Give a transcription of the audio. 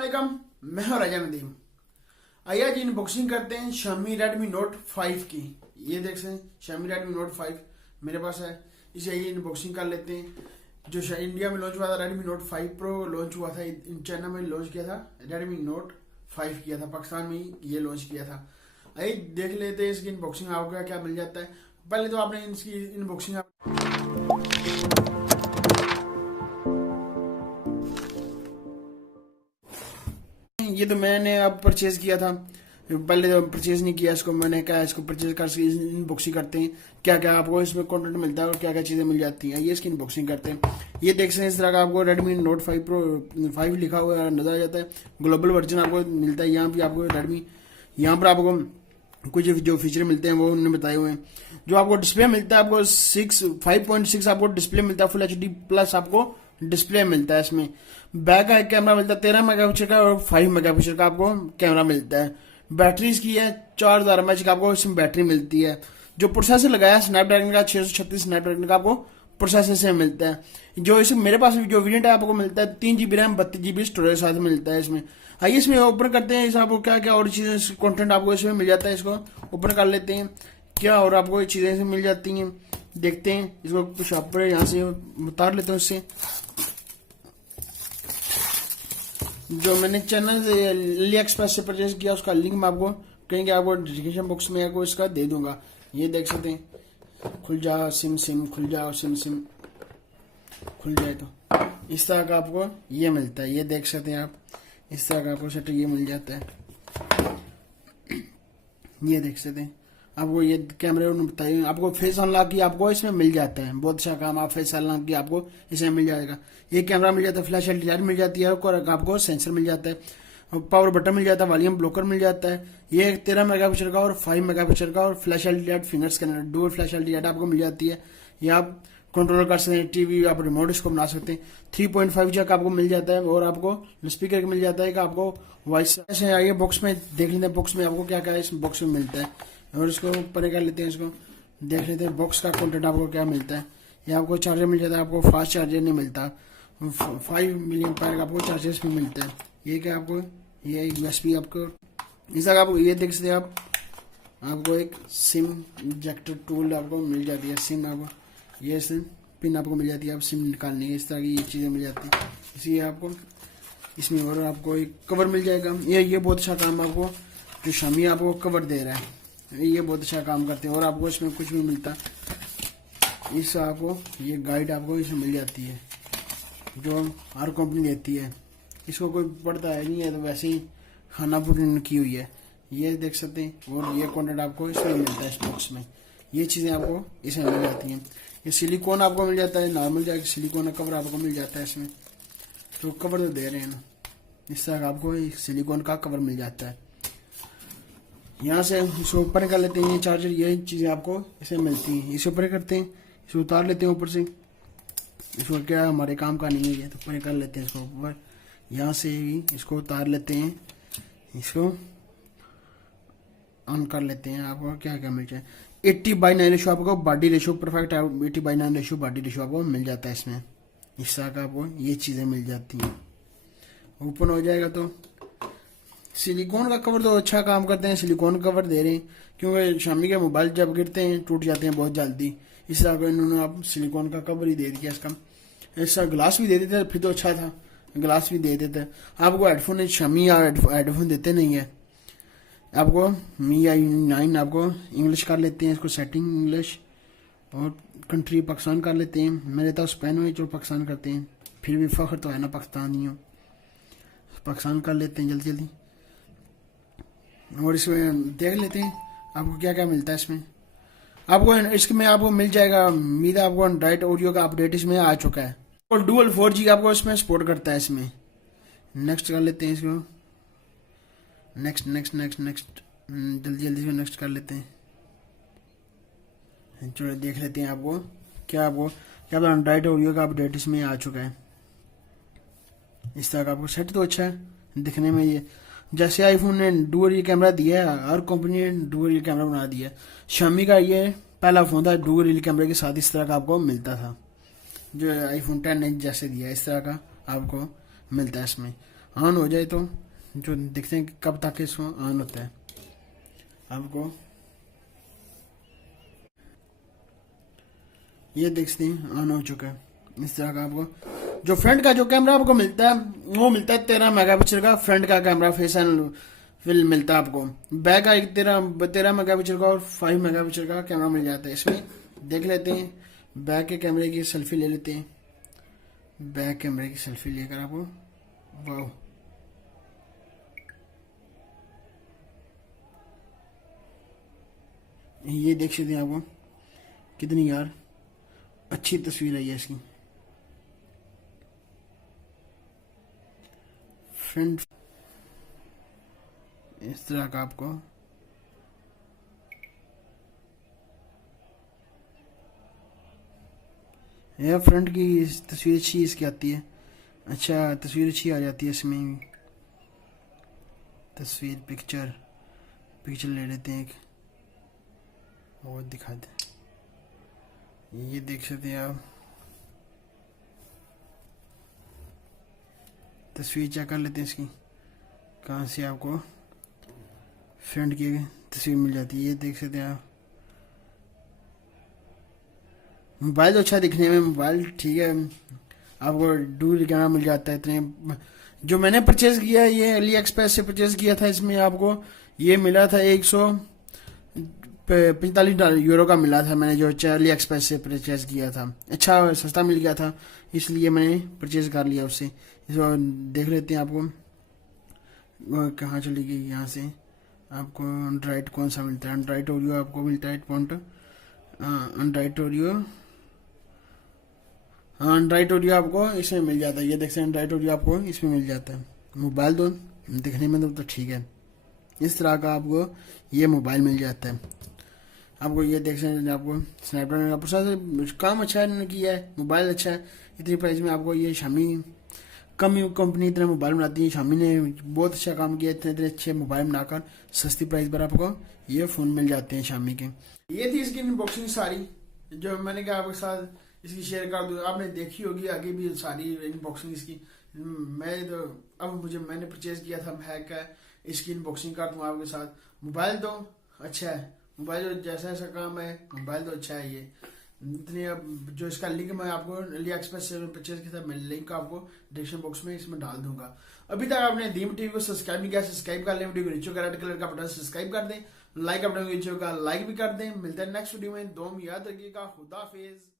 अस्सलाम, मैं हूं राजा नदीम। आइए आज अनबॉक्सिंग करते हैं Xiaomi Redmi Note 5 की। ये देख सकते हैं Xiaomi Redmi Note 5 मेरे पास है। इसे आइए अनबॉक्सिंग कर लेते हैं। जो इंडिया में लॉन्च हुआ था Redmi Note 5 Pro लॉन्च हुआ था, चाइना में लॉन्च किया था Redmi Note 5 किया था, पाकिस्तान में ये लॉन्च किया था। आइए देख लेते हैं इसकी अनबॉक्सिंग, आपको क्या मिल जाता है। पहले तो आपने इसकी अनबॉक्सिंग ये तो मैंने अब परचेज किया था, पहले तो परचेज नहीं किया इसको। मैंने कहा इसको परचेज कर अनबॉक्सिंग करते हैं, क्या क्या आपको इसमें कंटेंट मिलता है और क्या क्या चीज़ें मिल जाती हैं। ये इसकी अनबॉक्सिंग करते हैं। ये देख सकते हैं इस तरह का आपको Redmi Note 5 Pro 5 लिखा हुआ नजर आ जाता है। ग्लोबल वर्जन आपको मिलता है। यहाँ भी आपको Redmi, यहाँ पर आपको कुछ जो फीचर मिलते हैं वो उन्होंने बताए हुए हैं। जो आपको डिस्प्ले मिलता है, आपको 5.6 आपको डिस्प्ले मिलता है, फुल HD प्लस आपको डिस्प्ले मिलता है। इसमें बैक का कैमरा मिलता है 13 मेगापिक्सल का और 5 मेगापिक्सल का आपको कैमरा मिलता है। बैटरी इसकी है 4000 mAh का, आपको इसमें बैटरी मिलती है। जो प्रोसेसर लगाया है स्नैपड्रैगन का 636 स्नैपड्रैगन का आपको प्रोसेसर से मिलता है। जो इस मेरे पास जो वेरिएंट है आपको मिलता है 3 GB रैम 32 GB स्टोरेज साथ मिलता है इसमें। आइए इसमें ओपन करते हैं, इस आपको क्या क्या और चीजें कंटेंट आपको इसमें मिल जाता है। इसको ओपन कर लेते हैं, क्या और आपको चीजें इसमें मिल जाती हैं देखते हैं। इसको कुछ आप यहाँ से उतार लेते हैं उससे। जो मैंने चैनल से AliExpress से परचेज किया उसका लिंक मैं आपको कहीं के आपको डिस्क्रिप्शन बॉक्स में आपको इसका दे दूंगा। ये देख सकते हैं, खुल जा सिम खुल जाओ, सिम खुल जाए तो इस तरह का आपको ये मिलता है। ये देख सकते हैं आप, इस तरह का आपको सेट ये मिल जाता है। ये देख सकते हैं आपको, ये कैमरे उन्होंने बताइए आपको फेस अनलॉक की आपको इसमें मिल जाता है। बहुत अच्छा काम, आप फेस अनलॉक की आपको इसमें मिल जाएगा। ये कैमरा मिल जाता है, फ्लैश लाइट मिल जाती है और आपको सेंसर मिल जाता है, पावर बटन मिल जाता है, वॉल्यूम ब्लोकर मिल जाता है। ये 13 मेगापिक्सल का और 5 मेगापिक्सल का और flash light finger scanner dual flash light आपको मिल जाती है। ये आप कंट्रोल कर सकते हैं, टीवी आप रिमोट इसको बना सकते हैं। 3.5 जैक आपको मिल जाता है और आपको स्पीकर मिल जाता है कि आपको वॉइस ऐसे। आइए बॉक्स में देख लेते हैं, बॉक्स में आपको क्या क्या इस बॉक्स में मिलता है और इसको ऊपर कर लेते हैं। इसको देख लेते हैं बॉक्स का कंटेंट आपको क्या मिलता है। ये आपको चार्जर मिल जाता है, आपको फास्ट चार्जर नहीं मिलता। 5 मिलियन का आपको चार्जर्स भी मिलता है। ये क्या आपको ये USB आपको इस तरह आपको ये देख सकते हैं आप, आपको एक सिम इंजेक्टर टूल आपको मिल जाती है। सिम आपको ये सिम पिन आपको मिल जाती है, आप सिम निकालने की इस तरह की ये चीज़ें मिल जाती है। इसलिए आपको इसमें और आपको एक कवर मिल जाएगा। ये बहुत अच्छा काम आपको जो Xiaomi आपको कवर दे रहा है, ये बहुत अच्छा काम करते हैं। और आपको इसमें कुछ भी मिलता, इस आपको ये गाइड आपको इसमें मिल जाती है जो हर कंपनी देती है। इसको कोई पढ़ता है नहीं है, तो वैसे ही खाना पूरी की हुई है। ये देख सकते हैं और ये कंटेंट आपको इसमें मिलता है। इस बॉक्स में ये चीज़ें आपको इसमें मिल जाती हैं। ये सिलिकॉन आपको मिल जाता है, नॉर्मल जाके सिलिकॉन कवर आपको मिल जाता है इसमें। तो कवर तो दे रहे हैं ना, इस तरह आपको सिलिकॉन का कवर मिल जाता है। यहाँ से इसको ऊपर कर लेते हैं, ये चार्जर ये चीज़ें आपको इसे मिलती हैं। इसे ऊपर करते हैं, इसे उतार लेते हैं ऊपर से। इसको क्या हमारे काम का नहीं है, तो ऊपर कर लेते हैं इसको ऊपर। यहाँ से भी इसको उतार लेते हैं, इसको ऑन कर लेते हैं। आपको क्या क्या मिल जाए 80:9 रेशो आपको body ratio perfect 80:9 ratio body ratio आपको मिल जाता है इसमें। इस तरह का आपको ये चीज़ें मिल जाती हैं। ओपन हो जाएगा तो सिलिकॉन का कवर तो अच्छा काम करते हैं, सिलिकॉन कवर दे रहे हैं क्योंकि Xiaomi के मोबाइल जब गिरते हैं टूट जाते हैं बहुत जल्दी। इस तरह का इन्होंने आप सिलिकॉन का कवर ही दे दिया। इसका ऐसा ग्लास भी दे देते फिर तो अच्छा था, ग्लास भी दे देते। आपको हेडफोन Xiaomi हेडफोन देते नहीं है। आपको MIUI 9 आपको इंग्लिश कर लेते हैं, इसको सेटिंग इंग्लिश और कंट्री पाकिस्तान कर लेते हैं। मेरे तो स्पेन में जो पाकिस्तान करते हैं, फिर भी फख्र तो है ना पाकिस्तानी हो, पाकिस्तान कर लेते हैं जल्दी जल्दी। और इसमें देख लेते हैं आपको क्या क्या मिलता है इसमें। आपको इसमें आपको मिल जाएगा मीरा, आपको एंड्रॉइड ऑडियो का अपडेट इसमें आ चुका है और डुअल 4G आपको इसमें सपोर्ट करता है। इसमें नेक्स्ट कर लेते हैं इसको, नेक्स्ट जल्दी जल्दी से नेक्स्ट कर लेते हैं। चलो देख लेते हैं आपको क्या एंड्रॉइड ऑडियो का अपडेट इसमें आ चुका है। इस तरह का आपको सेट तो अच्छा है दिखने में। ये जैसे आईफोन ने डुअल रियर कैमरा दिया है, हर कंपनी ने डुअल रियर कैमरा बना दिया है। Xiaomi का ये पहला फोन था डुअल रियर कैमरे के साथ इस तरह का आपको मिलता था, जो iPhone 10 जैसे दिया इस तरह का आपको मिलता है इसमें। ऑन हो जाए तो जो देखते हैं कि कब तक इसको ऑन होता है। आपको ये देखते हैं ऑन हो चुका है। इस तरह का आपको जो फ्रंट का जो कैमरा आपको मिलता है वो मिलता है 13 मेगापिक्सल का फ्रंट का कैमरा फेस एंड फिल्म मिलता है आपको। बैक का एक 13 मेगापिक्सल का और 5 मेगापिक्सल का कैमरा मिल जाता है। इसमें देख लेते हैं बैक के कैमरे की सेल्फी ले लेते हैं। बैक कैमरे की सेल्फी लेकर आपको वाह ये देख सकते हैं आपको कितनी यार अच्छी तस्वीर आई है इसकी। फ्रंट इस तरह का आपको यह फ्रंट की तस्वीर अच्छी इसकी आती है। अच्छा तस्वीर अच्छी आ जाती है इसमें। तस्वीर पिक्चर ले लेते हैं एक और दिखा दे। ये देख सकते हैं आप तस्वीर चेक कर लेते हैं इसकी कहाँ से आपको फ्रंट की तस्वीर मिल जाती है। ये देख सकते हैं आप मोबाइल तो अच्छा दिखने में मोबाइल ठीक है। आपको डुअल कैमरा मिल जाता है। इतने जो मैंने परचेज किया ये अली एक्सप्रेस से परचेज किया था। इसमें आपको ये मिला था 145 यूरो का मिला था। मैंने जो अली एक्सप्रेस से परचेज किया था अच्छा सस्ता मिल गया था इसलिए मैंने परचेज कर लिया उससे। इसको देख लेते हैं आपको कहाँ चली गई। यहाँ से आपको एंड्रॉइड कौन सा मिलता है। एंड्रॉइड ओरियो आपको मिलता है एंड्रॉइड ओरियो आपको इसमें मिल जाता है। ये देख सकते हैं एंड्रॉइड ओरियो आपको इसमें मिल जाता है। मोबाइल तो दिखने में तो ठीक है। इस तरह का आपको ये मोबाइल मिल जाता है। आपको ये देख सकते हैं आपको स्नैपड्रैगन का प्रोसेसर काम अच्छा है किया है। मोबाइल अच्छा है। इतनी प्राइस में आपको ये शामी कम कंपनी इतना मोबाइल बनाती है। शामी ने बहुत अच्छा काम किया। इतने अच्छे मोबाइल बनाकर सस्ती प्राइस पर आपको ये फ़ोन मिल जाते हैं शामी के। ये थी इसकी अनबॉक्सिंग सारी जो मैंने कहा आपके साथ इसकी शेयर कर दूँ। आपने देखी होगी आगे भी सारी अनबॉक्सिंग इसकी। मैं तो अब मैंने परचेज किया था मैं का इसकी अनबॉक्सिंग कर दूँ आपके साथ। मोबाइल तो अच्छा है। मोबाइल जो जैसा काम है मोबाइल तो अच्छा है। ये इतने अब जो इसका लिंक मैं आपको अली एक्सप्रेस से परचेज किया था मैं लिंक आपको डिस्क्रिप्शन बॉक्स में इसमें डाल दूंगा। अभी तक आपने दीम टीवी को सब्सक्राइब नहीं किया सब्सक्राइब कर लें। वीडियो को नीचे का रेड कलर का बटन सब्सक्राइब कर दें। लाइक अपने वीडियो का लाइक भी कर दें। मिलते हैं नेक्स्ट वीडियो में। दुआ में याद रखिएगा। खुदा हाफिज।